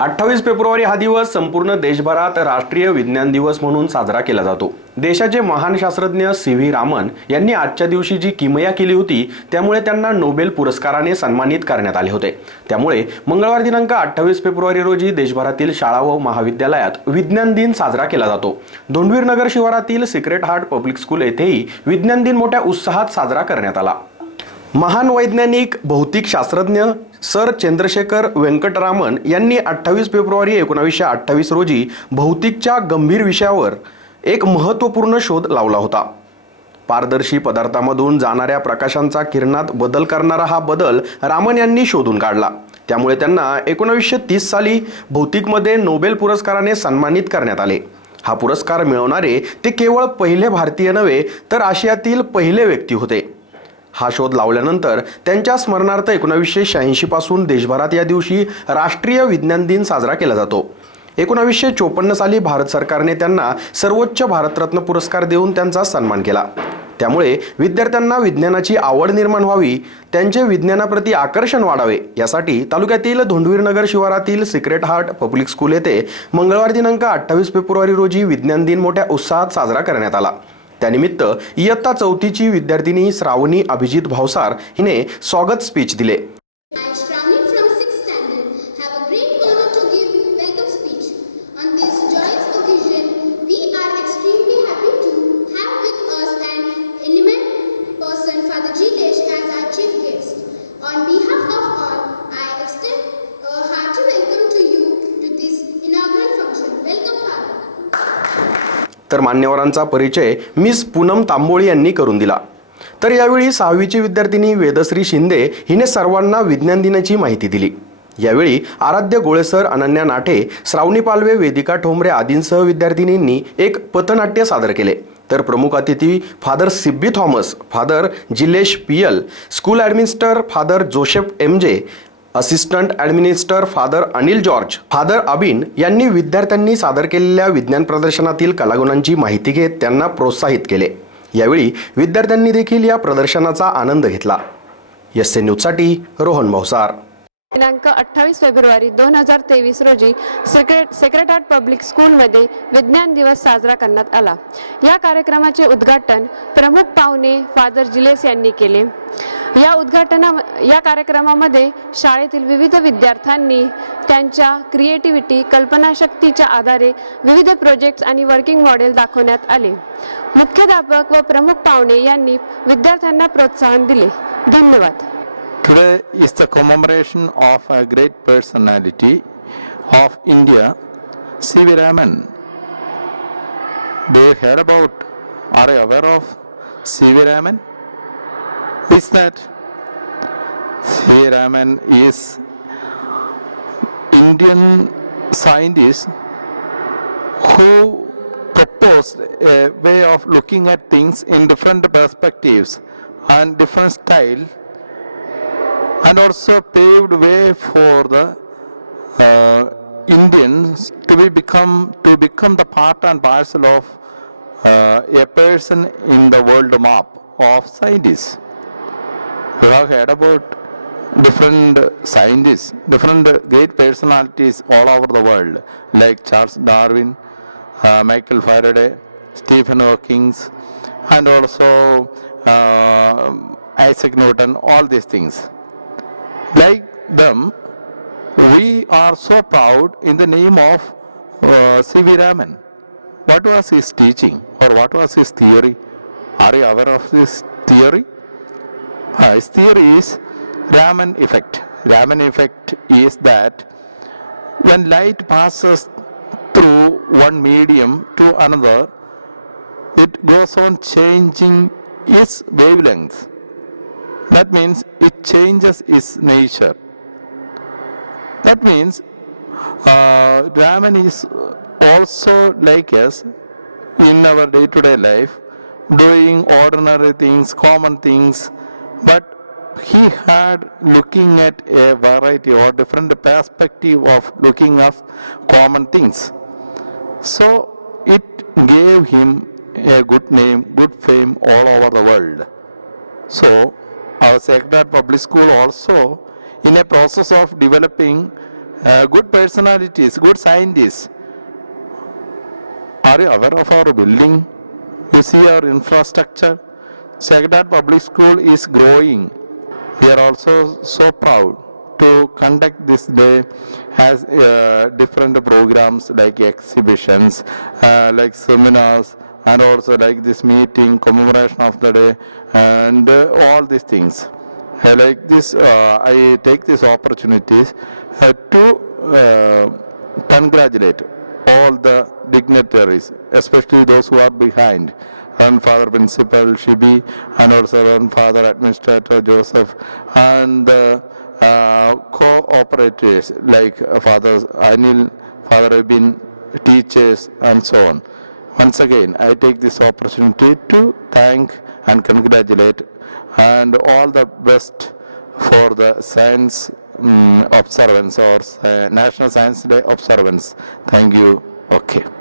अठ्ठावीस फेब्रुवारी हा दिवस संपूर्ण देशभरात राष्ट्रीय विज्ञान दिवस म्हणून साजरा केला जातो. देशाचे महान शास्त्रज्ञ सी व्ही रामन यांनी आजच्या दिवशी जी किमया केली होती त्यामुळे त्यांना नोबेल पुरस्काराने सन्मानित करण्यात आले होते. त्यामुळे मंगळवार दिनांक अठ्ठावीस फेब्रुवारी रोजी देशभरातील शाळा व महाविद्यालयात विज्ञान दिन साजरा केला जातो. धोंडवीर नगर शिवारातील सिक्रेट हार्ट पब्लिक स्कूल येथेही विज्ञान दिन मोठ्या उत्साहात साजरा करण्यात आला. महान वैज्ञानिक भौतिक शास्त्रज्ञ सर चंद्रशेखर व्यंकटरामन यांनी अठ्ठावीस फेब्रुवारी एकोणावीसशे अठ्ठावीस रोजी भौतिकच्या गंभीर विषयावर एक महत्त्वपूर्ण शोध लावला होता. पारदर्शी पदार्थामधून जाणाऱ्या प्रकाशांचा किरणात बदल करणारा हा बदल रामन यांनी शोधून काढला. त्यामुळे त्यांना एकोणावीसशे तीस साली भौतिकमध्ये नोबेल पुरस्काराने सन्मानित करण्यात आले. हा पुरस्कार मिळवणारे ते केवळ पहिले भारतीय नव्हे तर आशियातील पहिले व्यक्ती होते. हा शोध लावल्यानंतर त्यांच्या स्मरणार्थ एकोणावीसशे शहाऐंशी पासून देशभरात या दिवशी राष्ट्रीय विज्ञान दिन साजरा केला जातो. एकोणावीसशे चोपन्न साली भारत सरकारने त्यांना सर्वोच्च भारतरत्न पुरस्कार देऊन त्यांचा सन्मान केला. त्यामुळे विद्यार्थ्यांना विज्ञानाची आवड निर्माण व्हावी त्यांचे विज्ञानाप्रती आकर्षण वाढावे यासाठी तालुक्यातील धोंडवीर नगर शिवारातील सिक्रेट हार्ट पब्लिक स्कूल येथे मंगळवार दिनांक अठ्ठावीस फेब्रुवारी रोजी विज्ञान दिन मोठ्या उत्साहात साजरा करण्यात आला. त्यानिमित्त इयत्ता चौथीची विद्यार्थिनी श्रावणी अभिजित भावसार हिने स्वागत स्पीच दिले. तर मान्यवरांचा परिचय मिस पूनम तांबोळी यांनी करून दिला. तर यावेळी सहावीची विद्यार्थिनी वेदश्री शिंदे हिने सर्वांना विज्ञान दिनाची माहिती दिली. यावेळी आराध्य गोळेसर अनन्या नाठे श्रावणी पालवे वेदिका ठोंबरे आदींसह विद्यार्थिनींनी एक पथनाट्य सादर केले. तर प्रमुख अतिथी father Sibi Thomas father Jilesh Piyal school administer father Joseph M J assistant administer father Anil George father Abin यांनी विद्यार्थ्यांनी सादर केलेल्या विज्ञान प्रदर्शनातील कलागुणांची माहिती घेत त्यांना प्रोत्साहित केले. यावेळी विद्यार्थ्यांनी देखील या प्रदर्शनाचा आनंद घेतला. एस ए न्यूजसाठी रोहन भावसार दिनांक अठ्ठावीस फेब्रुवारी दोन हजार तेवीस रोजी सेक्रेट सेक्रेट पब्लिक स्कूलमध्ये विज्ञान दिवस साजरा करण्यात आला. या कार्यक्रमाचे उद्घाटन प्रमुख पाहुणे फादर जिलेस यांनी केले. या उद्घाटना या कार्यक्रमामध्ये शाळेतील विविध विद्यार्थ्यांनी त्यांच्या क्रिएटिव्हिटी कल्पनाशक्तीच्या आधारे विविध प्रोजेक्ट्स आणि वर्किंग मॉडेल दाखवण्यात आले. मुख्याध्यापक व प्रमुख पाहुणे यांनी विद्यार्थ्यांना प्रोत्साहन दिले. धन्यवाद. Today is the commemoration of a great personality of India C V Raman do hear heard about are aware of C V Raman Is that C.V. Raman is Indian scientist who proposed a way of looking at things in different perspectives and different style and also paved way for the uh, Indians to be become to become the part and parcel of uh, a person in the world map of scientists. You have heard about different scientists, different great personalities all over the world, like Charles Darwin, uh, Michael Faraday, Stephen Hawking, and also uh, Isaac Newton, all these things. Like them, we are so proud in the name of uh, C.V. Raman. What was his teaching or what was his theory? Are you aware of this theory? Uh, his theory is Raman effect. Raman effect is that when light passes through one medium to another, it goes on changing its wavelength. That means it changes its nature. That means uh, Raman is also like us in our day to day life, doing ordinary things, common things, but he had looking at a variety or different perspective of looking of common things. So it gave him a good name, good fame all over the world. So our Sacred Public School also in a process of developing uh, good personalities, good scientists. Are you aware of our building? You see our infrastructure? Secretariat Public School is growing. We are also so proud to conduct this day as uh, different programs like exhibitions, uh, like seminars, and also like this meeting, commemoration of the day, and uh, all these things. I like this, uh, I take this opportunities uh, to uh, congratulate all the dignitaries, especially those who are behind. Run Father Principal Shibi and also Run Father Administrator Joseph and the uh, co-operators like uh, Father Anil, Father Ebin, teachers and so on. Once again, I take this opportunity to thank and congratulate and all the best for the science um, observance or uh, National Science Day observance. Thank you. Okay.